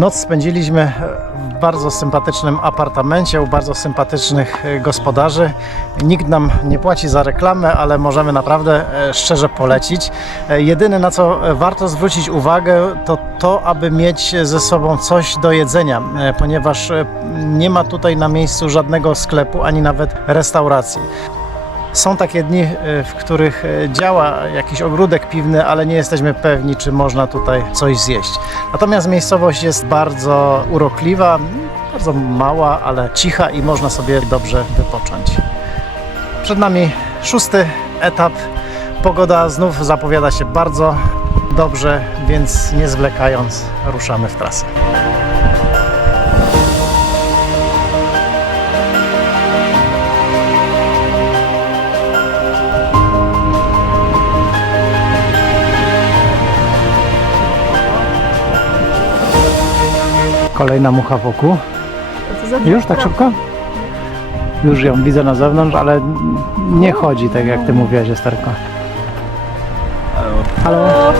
Noc spędziliśmy w bardzo sympatycznym apartamencie u bardzo sympatycznych e, gospodarzy. Nikt nam nie płaci za reklamę, ale możemy naprawdę e, szczerze polecić. E, Jedyne na co warto zwrócić uwagę to to, aby mieć ze sobą coś do jedzenia, ponieważ nie ma tutaj na miejscu żadnego sklepu ani nawet restauracji. Są takie dni, e, w których e, działa jakiś ogródek piwny, ale nie jesteśmy pewni, czy można tutaj coś zjeść. Natomiast miejscowość jest bardzo urokliwa, bardzo mała, ale cicha i można sobie dobrze wypocząć. Przed nami szósty etap. Pogoda znów zapowiada się bardzo dobrze, więc nie zwlekając, ruszamy w trasę. Kolejna mucha wokół. Już tak szybko? Już ją widzę na zewnątrz, ale nie chodzi tak jak ty mówiłaś, Esterko. Halo?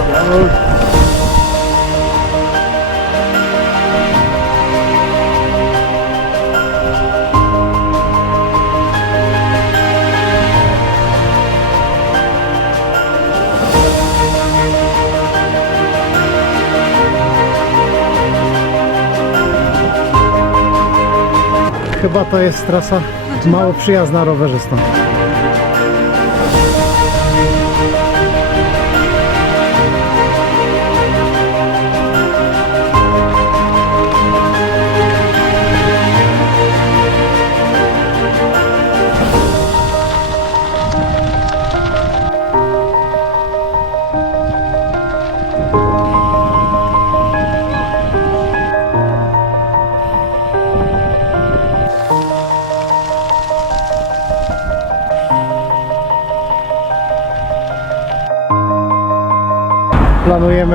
Chyba to jest trasa mało przyjazna rowerzystom.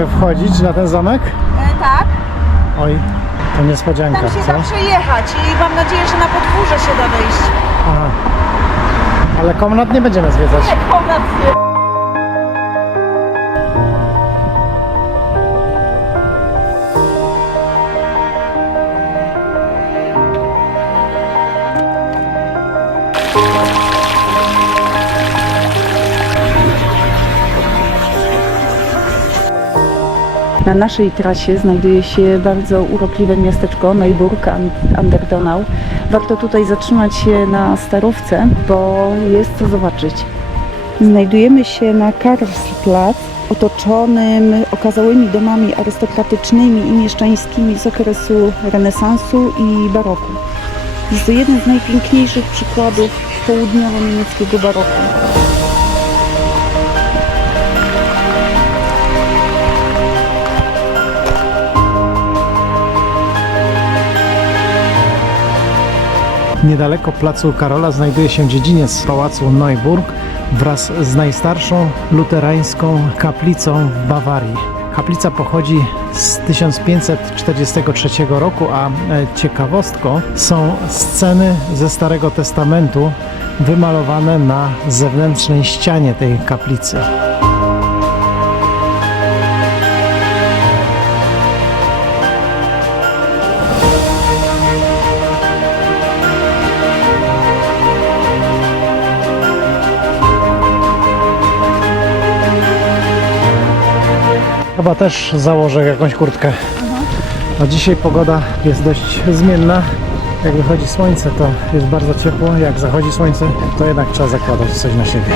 Wchodzić na ten zamek? E, tak, Oj, to niespodzianka, tam się co? da przejechać i mam nadzieję, że na podwórze się da wejść. Aha. Ale komnat nie będziemy zwiedzać. Konrad, Na naszej trasie znajduje się bardzo urokliwe miasteczko Neuburg an der Donau. Warto tutaj zatrzymać się na starówce, bo jest co zobaczyć. Znajdujemy się na Karlsplatz, otoczonym okazałymi domami arystokratycznymi i mieszczańskimi z okresu renesansu i baroku. Jest to jeden z najpiękniejszych przykładów południowo-niemieckiego baroku. Niedaleko placu Karola znajduje się dziedziniec pałacu Neuburg wraz z najstarszą luterańską kaplicą w Bawarii. Kaplica pochodzi z 1543 roku, a e, ciekawostką są sceny ze Starego Testamentu wymalowane na zewnętrznej ścianie tej kaplicy. Chyba też założę jakąś kurtkę. A dzisiaj pogoda jest dość zmienna. Jak wychodzi słońce, to jest bardzo ciepło. Jak zachodzi słońce, to jednak trzeba zakładać coś na siebie.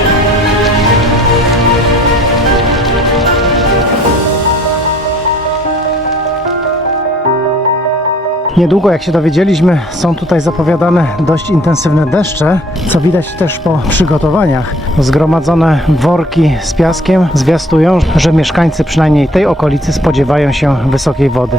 Niedługo, jak się dowiedzieliśmy, są tutaj zapowiadane dość intensywne deszcze, co widać też po przygotowaniach. Zgromadzone worki z piaskiem zwiastują, że mieszkańcy przynajmniej tej okolicy spodziewają się wysokiej wody.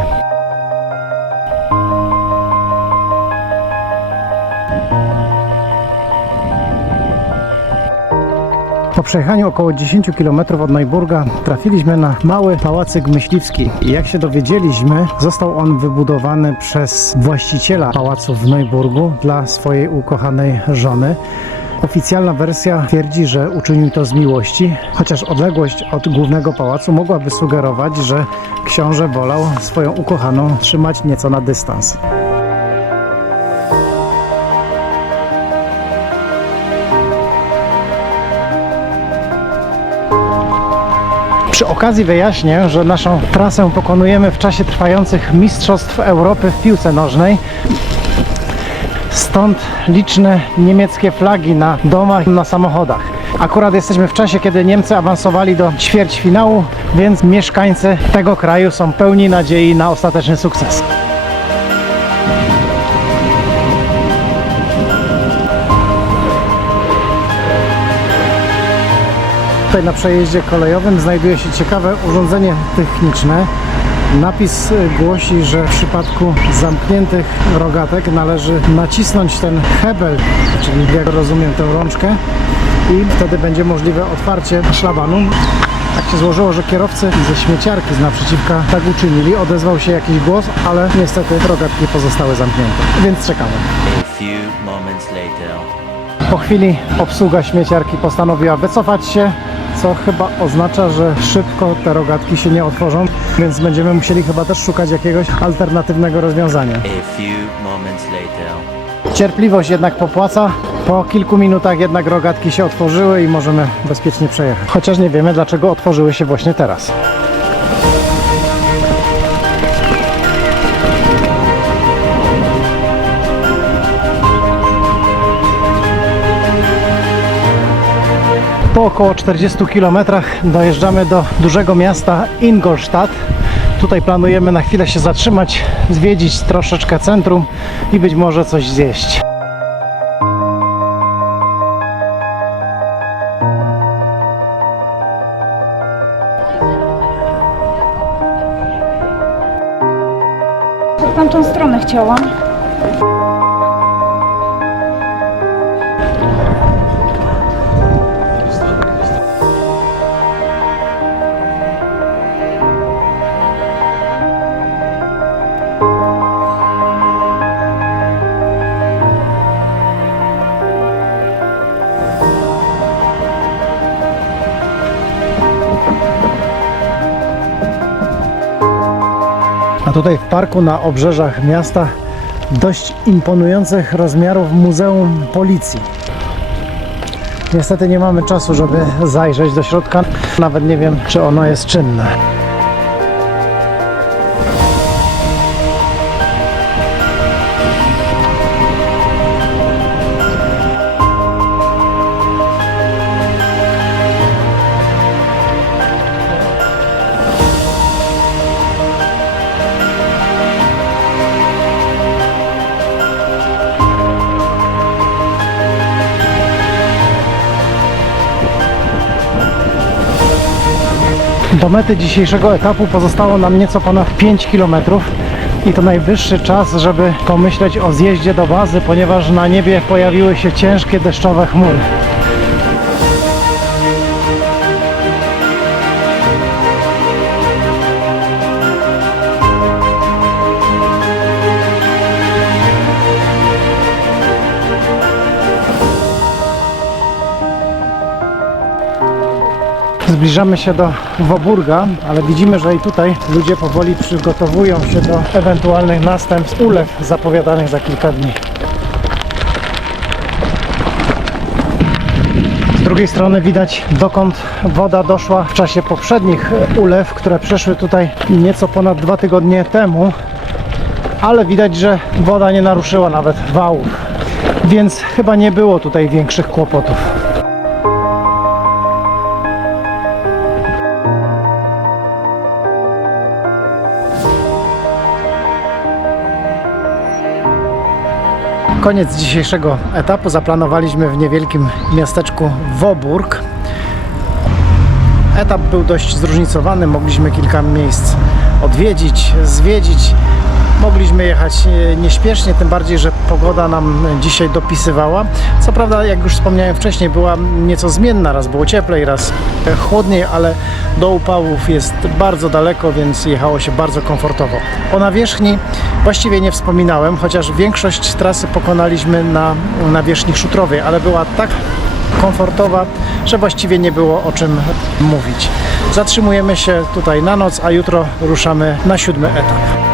Po przejechaniu około 10 km od Neuburga trafiliśmy na mały pałacyk myśliwski. I jak się dowiedzieliśmy, został on wybudowany przez właściciela pałacu w Neuburgu dla swojej ukochanej żony. Oficjalna wersja twierdzi, że uczynił to z miłości, chociaż odległość od głównego pałacu mogłaby sugerować, że książę wolał swoją ukochaną trzymać nieco na dystans. Przy okazji wyjaśnię, że naszą trasę pokonujemy w czasie trwających Mistrzostw Europy w piłce nożnej. Stąd liczne niemieckie flagi na domach, na samochodach. Akurat jesteśmy w czasie, kiedy Niemcy awansowali do ćwierćfinału, więc mieszkańcy tego kraju są pełni nadziei na ostateczny sukces. Tutaj na przejeździe kolejowym znajduje się ciekawe urządzenie techniczne. Napis y, głosi, że w przypadku zamkniętych rogatek należy nacisnąć ten hebel, czyli jak rozumiem tę rączkę i wtedy będzie możliwe otwarcie szlabanu. Tak się złożyło, że kierowcy ze śmieciarki z naprzeciwka tak uczynili. Odezwał się jakiś głos, ale niestety rogatki pozostały zamknięte, więc czekamy. Po chwili obsługa śmieciarki postanowiła wycofać się, co chyba oznacza, że szybko te rogatki się nie otworzą, więc będziemy musieli chyba też szukać jakiegoś alternatywnego rozwiązania. Cierpliwość jednak popłaca. Po kilku minutach jednak rogatki się otworzyły i możemy bezpiecznie przejechać. Chociaż nie wiemy dlaczego otworzyły się właśnie teraz. Po około 40 km dojeżdżamy do dużego miasta Ingolstadt. Tutaj planujemy na chwilę się zatrzymać, zwiedzić troszeczkę centrum i być może coś zjeść. W tamtą stronę chciałam. A tutaj w parku na obrzeżach miasta dość imponujących rozmiarów Muzeum Policji. Niestety nie mamy czasu, żeby zajrzeć do środka. Nawet nie wiem, czy ono jest czynne. Do mety dzisiejszego etapu pozostało nam nieco ponad 5 km i to najwyższy czas, żeby pomyśleć o zjeździe do bazy, ponieważ na niebie pojawiły się ciężkie deszczowe chmury. Zbliżamy się do Woburga, ale widzimy, że i tutaj ludzie powoli przygotowują się do ewentualnych następstw ulew zapowiadanych za kilka dni. Z drugiej strony widać dokąd woda doszła w czasie poprzednich ulew, które przeszły tutaj nieco ponad dwa tygodnie temu, ale widać, że woda nie naruszyła nawet wałów, więc chyba nie było tutaj większych kłopotów. Koniec dzisiejszego etapu. Zaplanowaliśmy w niewielkim miasteczku Woburg. Etap był dość zróżnicowany, mogliśmy kilka miejsc odwiedzić, zwiedzić mogliśmy jechać e, nieśpiesznie, tym bardziej, że pogoda nam dzisiaj dopisywała. Co prawda, jak już wspomniałem wcześniej, była nieco zmienna, raz było cieplej, raz e, chłodniej, ale do upałów jest bardzo daleko, więc jechało się bardzo komfortowo. O nawierzchni właściwie nie wspominałem, chociaż większość trasy pokonaliśmy na nawierzchni szutrowej, ale była tak komfortowa, że właściwie nie było o czym mówić. Zatrzymujemy się tutaj na noc, a jutro ruszamy na siódmy etap.